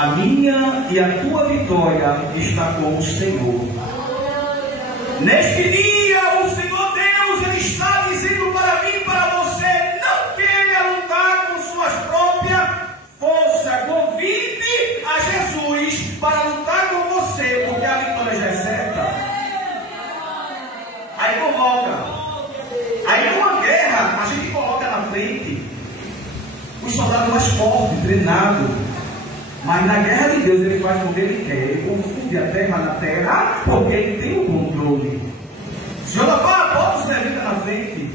A minha e a tua vitória está com o Senhor. Neste dia, o Senhor Deus, Ele está dizendo para mim e para você: não queira lutar com suas próprias forças. Convide a Jesus para lutar com você, porque a vitória já é certa. Aí convoca. Aí numa guerra, a gente coloca na frente os soldados mais fortes, treinados. Mas na guerra de Deus ele faz com o que ele quer. Ele confunde a terra na terra, porque ele tem o controle. Josafá, bota os levitas na frente.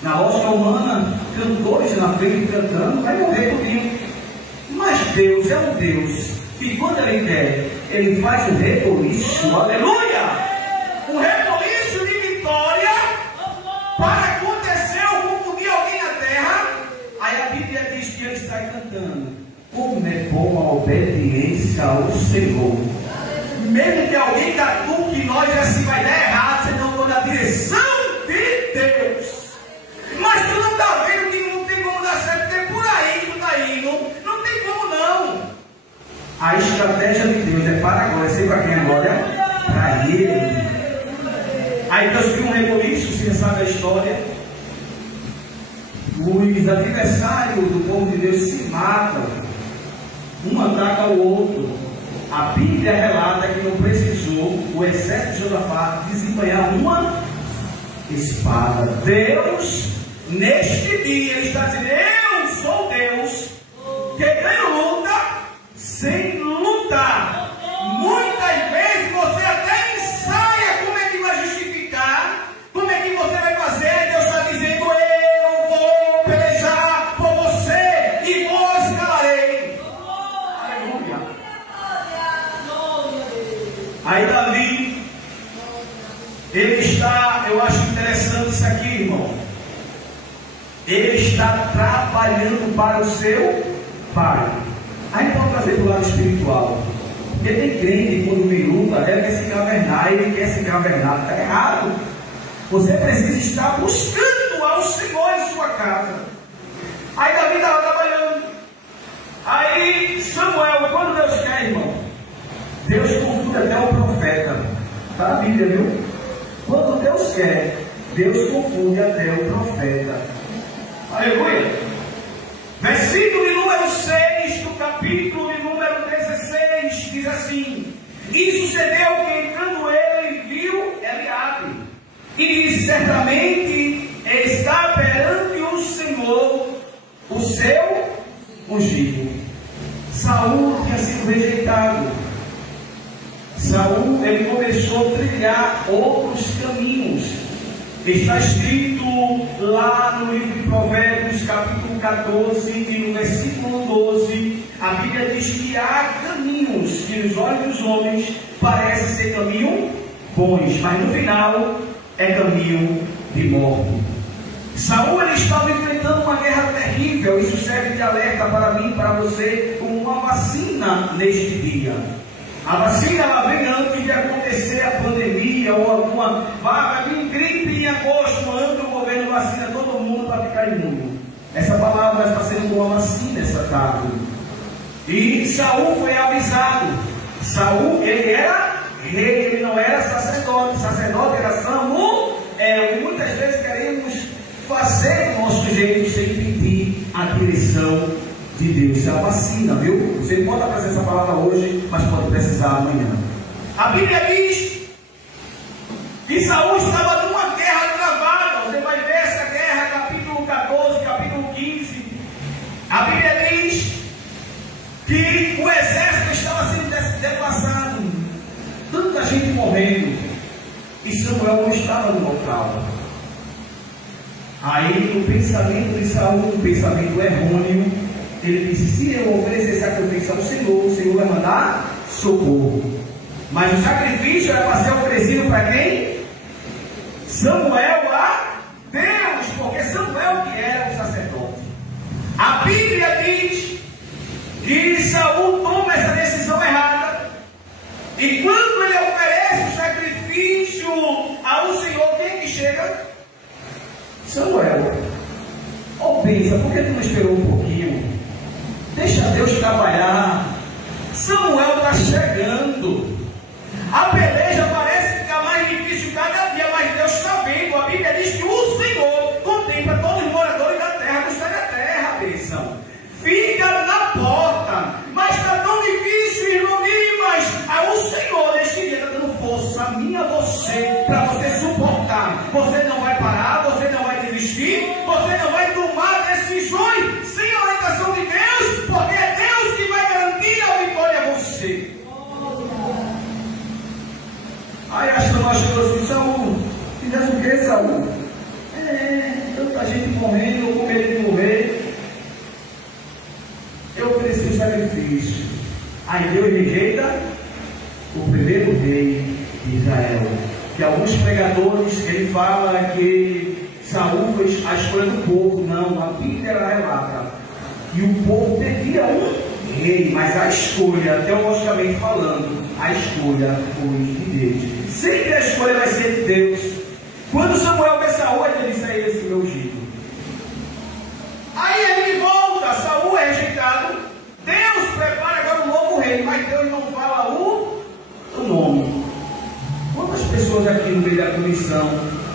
Na lógica humana, cantores na frente cantando, vai morrer tudinho. Mas Deus é um Deus que quando Ele quer, Ele faz um reboliço, aleluia! Um reboliço de vitória para acontecer ou confundir alguém na terra. Aí a Bíblia diz que ele está cantando: como é bom a obediência ao Senhor. Mesmo que alguém catuque nós, assim vai dar errado, se não for na direção de Deus. Mas tu não está vendo que não tem como dar certo, porque por aí tu está indo, não tem como não. A estratégia de Deus é para agora, sei para quem agora? Para Ele. Aí Deus cria um reboliço, você sabe a história. Os adversários do povo de Deus se matam. Um ataca o outro. A Bíblia relata que não precisou o exército de Josafá desembanhar uma espada. Deus, neste dia, Ele está dizendo: eu sou Deus que ganho luta sem lutar. Muitas vezes você até ensaia como é que vai justificar, como é que você vai fazer. Deus está dizendo: eu vou pelejar por você e vos escalarei. Aleluia. Aí Davi, ele está, eu acho interessante isso aqui, irmão. Ele está trabalhando para o seu pai. Aí pode trazer do lado espiritual. Porque tem crente, quando me luta, ele quer se cavernar, ele quer se cavernar. Está errado. Você precisa estar buscando ao Senhor em sua casa. Aí Davi estava trabalhando. Aí Samuel, quando Deus quer, irmão, Deus confunde até o profeta. Está na Bíblia, viu? Quando Deus quer, Deus confunde até o profeta. Aleluia. Versículo de número 6 do capítulo de número 16 diz assim: e sucedeu que entrando ele viu Eliabe, e disse: certamente está perante o Senhor o seu ungido. Saul tinha sido rejeitado. Saul, ele começou a trilhar outros caminhos. Está escrito lá no livro de Provérbios, capítulo 14, e no versículo 12, a Bíblia diz que há caminhos que nos olhos dos homens parecem ser caminho bons, mas no final é caminho de morte. Saul, ele estava enfrentando uma guerra terrível. Isso serve de alerta para mim e para você, como uma vacina neste dia. A vacina, ela vem antes de acontecer a pandemia ou alguma. Vai vir gripe em agosto, ano o governo vacina todo mundo para ficar imune. Essa palavra está sendo uma vacina essa tarde. E Saul foi avisado. Saul, ele era rei, ele não era sacerdote. Sacerdote era Samuel. Muitas vezes queremos fazer o nosso jeito sem pedir a direção de Deus. Isso é a vacina, viu? Você não pode aprender essa palavra hoje, mas pode precisar amanhã. A Bíblia diz que Saul estava numa guerra travada. Você vai ver essa guerra, capítulo 14, capítulo 15. A Bíblia diz que o exército estava sendo desplaçado, tanta gente morrendo, e Samuel não estava no local. Aí o pensamento de Saul, um pensamento errôneo, ele disse: se eu oferecer sacrifício ao Senhor, o Senhor vai mandar socorro. Mas o sacrifício era para ser oferecido para quem? Samuel a Deus, porque Samuel que era o sacerdote. A Bíblia diz que Saul toma essa decisão errada, e quando ele oferece o sacrifício ao Senhor, quem que chega? Samuel. Pensa, por que tu não esperou um pouquinho? Deixa Deus trabalhar. lutando. A peleja parece ficar mais difícil cada dia, mas Deus está vendo. A Bíblia diz que o Senhor contempla todos os moradores da terra, do céu e da terra, bênção. Fica na porta, mas está tão difícil, irmão, mas o Senhor neste dia está dando força a mim, a você, para você suportar. Você não vai parar, você não vai desistir, você não vai tomar decisões sem a orientação de Deus, porque é Deus que vai garantir a vitória a você. Aí acho que nós chegamos assim, Saul, fizesse o que, Saul? Tanta gente morrendo, eu com medo de morrer. Eu ofereci sacrifício. Aí Deus rejeita o primeiro rei de Israel. Que alguns pregadores, ele fala que Saul fez a escolha do povo. Não, a Bíblia ela relata. E o povo pedia um rei, mas a escolha, teologicamente falando, a escolha foi de Deus. Sempre a escolha vai ser de Deus. Quando Samuel vê Saul, ele disse a ele esse meu ungido. Aí ele volta, Saul é rejeitado. Deus prepara agora um novo rei, mas Deus não fala o nome. Quantas pessoas aqui no meio da comissão,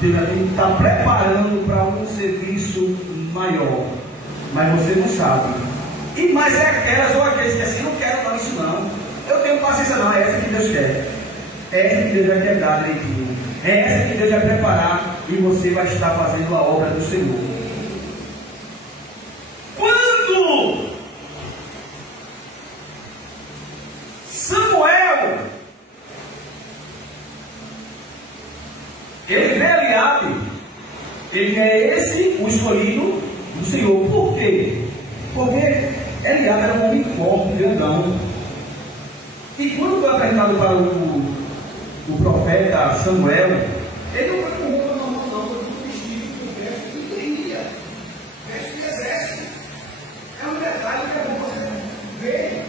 Deus está preparando para um serviço maior, mas você não sabe. Mas é aquelas ou aqueles que assim, não quero não isso não. Eu tenho paciência não, é essa que Deus quer. É essa que Deus vai quebrar direitinho. É essa que Deus vai preparar e você vai estar fazendo a obra do Senhor. Quando Samuel ele vê Eliabe, ele é esse o escolhido do Senhor. Por quê? Porque Eliabe era um homem forte, grandão. E quando foi apresentado para o profeta Samuel, ele não foi com roupa normal, não, foi com vestido, com veste de guerrilha, veste de exército. É um detalhe que é bom você ver.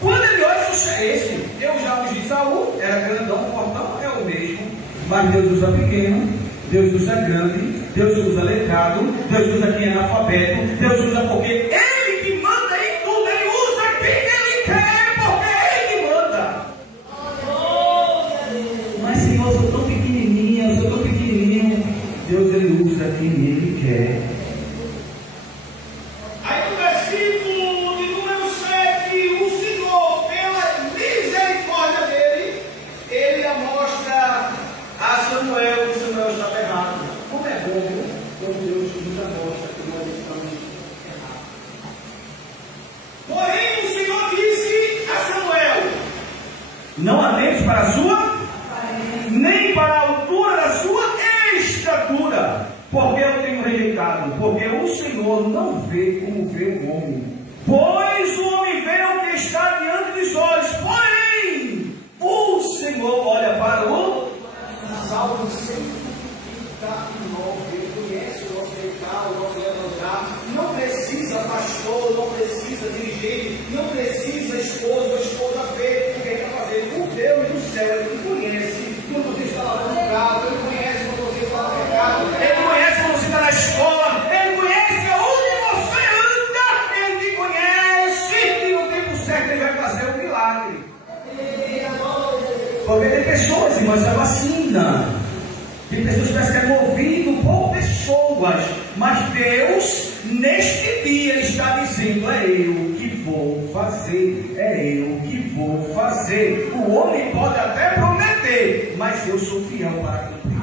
Quando ele olha, esse, eu já ungi Saul, era grandão, fortão, é o mesmo. Mas Deus usa pequeno, Deus usa grande, Deus usa letrado, Deus usa quem é analfabeto, Deus usa porque Ele que manda em tudo, Ele usa quem Ele quer, porque é Ele que manda. Mas Senhor, eu sou tão pequenininho, Deus Ele usa quem Ele quer. Aí no versículo de número 7, o Senhor, pela misericórdia dele, Ele mostra a Samuel que Samuel estava errado. Como é bom, viu? Quando Deus nos mostra que nós estamos errados. Porém, o Senhor disse a Samuel: não aneis para a sua, nem para a altura da sua estatura, porque eu tenho rejeitado, porque o Senhor não vê como vê o homem. Pois o homem vê o que está diante dos olhos, porém o Senhor olha para o Salmo 139, ele conhece o nosso deitar, o nosso levantar. Não precisa pastor, não precisa dirigente, não precisa esposa ou esposa ver o que ele está fazendo. O Deus do céu, ele conhece quando você está lavando o carro, ele conhece quando você está no pecado, ele conhece quando você está na escola, ele conhece onde você anda, ele te conhece e no tempo certo ele vai fazer um milagre. Porque tem pessoas, irmãos, é vacina. Tem pessoas que parecem que é movido por pessoas. Mas Deus, neste dia, está dizendo: é eu que vou fazer. É eu que vou fazer. O homem pode até prometer, mas eu sou fiel para cumprir.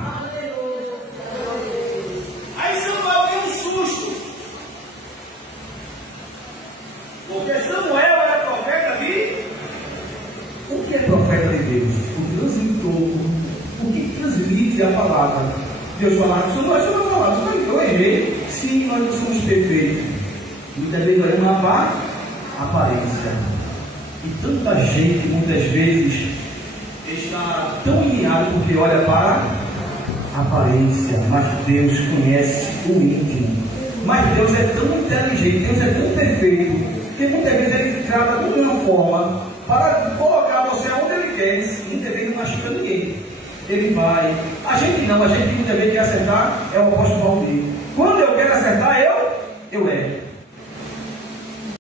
Aí Samuel tem um susto. Porque Samuel era profeta de... O que é profeta de Deus? O transmitor, o que transmite a palavra. Deus fala: eu errei. Sim, nós não somos perfeitos. Muitas vezes nós temos uma aparência. E tanta gente, muitas vezes, está tão enganado porque olha para a aparência. Mas Deus conhece o íntimo. Mas Deus é tão inteligente, Deus é tão perfeito, que muitas vezes Ele trata de uma forma para colocar você onde Ele quer, muitas vezes não machuca ninguém. Ele vai. A gente não, a gente muitas vezes quer acertar, é o apóstolo Paulo. Quando eu quero acertar, eu erro.